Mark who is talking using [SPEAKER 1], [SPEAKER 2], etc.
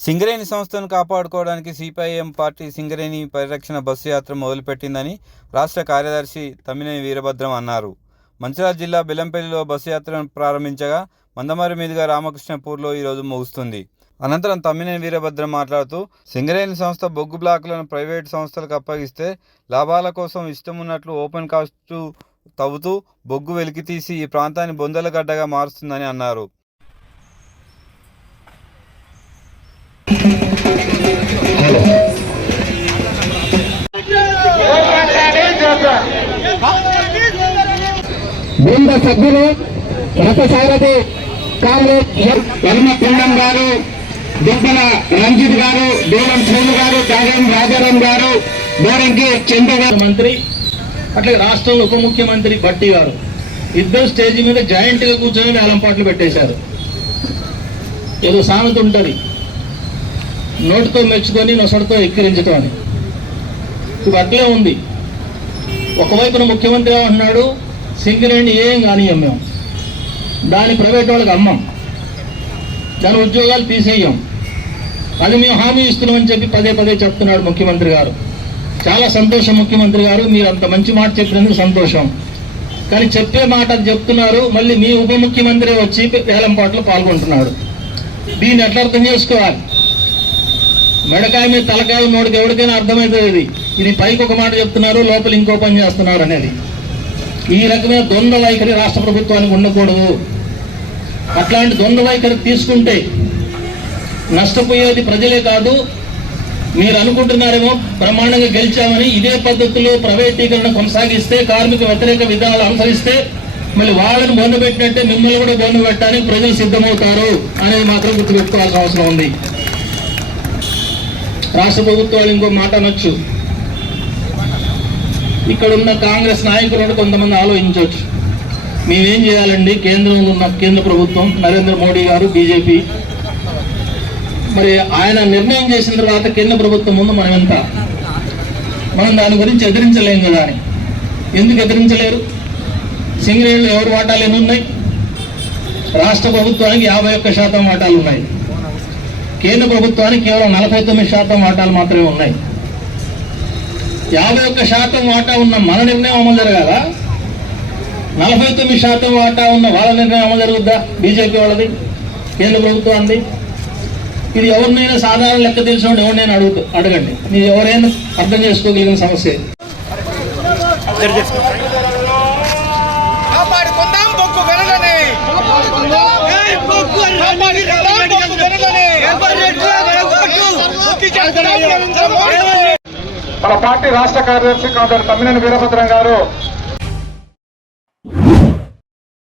[SPEAKER 1] సింగరేణి సంస్థను కాపాడుకోవడానికి CPIM party Singareni పరిరక్షణ బస్సు యాత్ర మొదలుపెట్టిందని రాష్ట్ర కార్యదర్శి తమ్మినేని వీరభద్రం అన్నారు. మంచిర్యాల జిల్లా బెల్లంపల్లిలో బస్సు యాత్రను ప్రారంభించగా మందమారి మీదుగా రామకృష్ణపూర్లో ఈరోజు ముగుస్తుంది. అనంతరం తమ్మినేని వీరభద్రం మాట్లాడుతూ సింగరేణి సంస్థ బొగ్గు బ్లాకులను ప్రైవేటు సంస్థలకు అప్పగిస్తే లాభాల కోసం ఇష్టమున్నట్లు ఓపెన్ కాస్ట్ తవ్వుతూ బొగ్గు వెలికితీసి ఈ ప్రాంతాన్ని బొందలగడ్డగా మారుస్తుందని అన్నారు.
[SPEAKER 2] బృంద సభ్యులు రథసారథి కామ్రేడ్ యల్మ పిండం గారు దుబ్బల రంజిత్ గారు దూరం శ్రీను గారు దాగం రాజారాం గారు దూరంకి చంద్ర గారు.
[SPEAKER 3] మంత్రి అట్లాగే రాష్ట్రంలో ఉప ముఖ్యమంత్రి భట్టి గారు. ఇద్దరు స్టేజ్ మీద జాయింట్గా కూర్చొని వేలం పాటలు పెట్టేశారు. ఏదో సామెత ఉంటుంది. నోటితో మెచ్చుకొని నొసడితో ఎక్కిరించడం అని. ఇప్పుడు అట్లే ఉంది. ఒకవైపున ముఖ్యమంత్రి ఏమంటున్నాడు? సింగరేణి ఏం కానియం మేము. దాని ప్రైవేట్ వాళ్ళకి అమ్మం. దాని ఉద్యోగాలు తీసేయం. అది మేము హామీ ఇస్తున్నామని చెప్పి పదే పదే చెప్తున్నాడు ముఖ్యమంత్రి గారు. చాలా సంతోషం ముఖ్యమంత్రి గారు. మీరు అంత మంచి మాట చెప్పినందుకు సంతోషం. కానీ చెప్పే మాట చెప్తున్నారు. మళ్ళీ మీ ఉప ముఖ్యమంత్రి వచ్చి వేలం పాటలో పాల్గొంటున్నాడు. దీన్ని ఎట్లా అర్థం చేసుకోవాలి? మెడకాయ మీద తలకాయ నోడికి ఎవరికైనా అర్థమవుతుంది ఇది. ఇది పైకి ఒక మాట చెప్తున్నారు లోపల ఇంకో పని చేస్తున్నారు అనేది. ఈ రకమైన ద్వంద్వ వైఖరి రాష్ట్ర ప్రభుత్వానికి ఉండకూడదు. అట్లాంటి ద్వంద్వ వైఖరి తీసుకుంటే నష్టపోయేది ప్రజలే కాదు. మీరు అనుకుంటున్నారేమో బ్రహ్మాండంగా గెలిచామని ఇదే పద్ధతిలో ప్రైవేటీకరణ కొనసాగిస్తే కార్మిక వ్యతిరేక విధానాలు అనుసరిస్తే మళ్ళీ వాళ్ళని బొండు పెట్టినట్టే మిమ్మల్ని కూడా బొండు పెట్టడానికి ప్రజలు సిద్ధమవుతారు అనేది మాత్రం గుర్తుపెట్టుకోవాల్సిన అవసరం ఉంది. రాష్ట్ర ప్రభుత్వాలు ఇంకో మాట అనొచ్చు. ఇక్కడ ఉన్న కాంగ్రెస్ నాయకులు కొంతమంది ఆలోచించవచ్చు. మేమేం చేయాలండి? కేంద్రంలో ఉన్న కేంద్ర ప్రభుత్వం నరేంద్ర మోడీ గారు బీజేపీ. మరి ఆయన నిర్ణయం చేసిన తర్వాత కేంద్ర ప్రభుత్వం ముందు మనం ఎంత? మనం దాని గురించి ఎదిరించలేం కదా అని. ఎందుకు ఎదిరించలేరు? సింగరేళ్ళు ఎవరు వాటాలు ఎన్ని ఉన్నాయి? రాష్ట్ర ప్రభుత్వానికి యాభై ఒక్క శాతం వాటాలు ఉన్నాయి. కేంద్ర ప్రభుత్వానికి కేవలం నలభై తొమ్మిది శాతం వాటాలు మాత్రమే ఉన్నాయి. యాభై ఒక్క శాతం వాటా ఉన్న మన నిర్ణయం అమలు జరగాల? నలభై తొమ్మిది శాతం వాటా ఉన్న వాళ్ళ నిర్ణయం అమలు జరుగుద్దా? బీజేపీ వాళ్ళది కేంద్ర ప్రభుత్వాన్ని ఇది ఎవరినైనా సాధారణ లెక్క తెలిసిన ఎవరినైనా అడుగుతూ అడగండి. మీరు ఎవరైనా అర్థం చేసుకోగలిగిన సమస్య.
[SPEAKER 4] కాపాడుకుందాం
[SPEAKER 2] మన పార్టీ రాష్ట్ర కార్యదర్శి కాదర్ తమ్మినేని వీరభద్రం గారు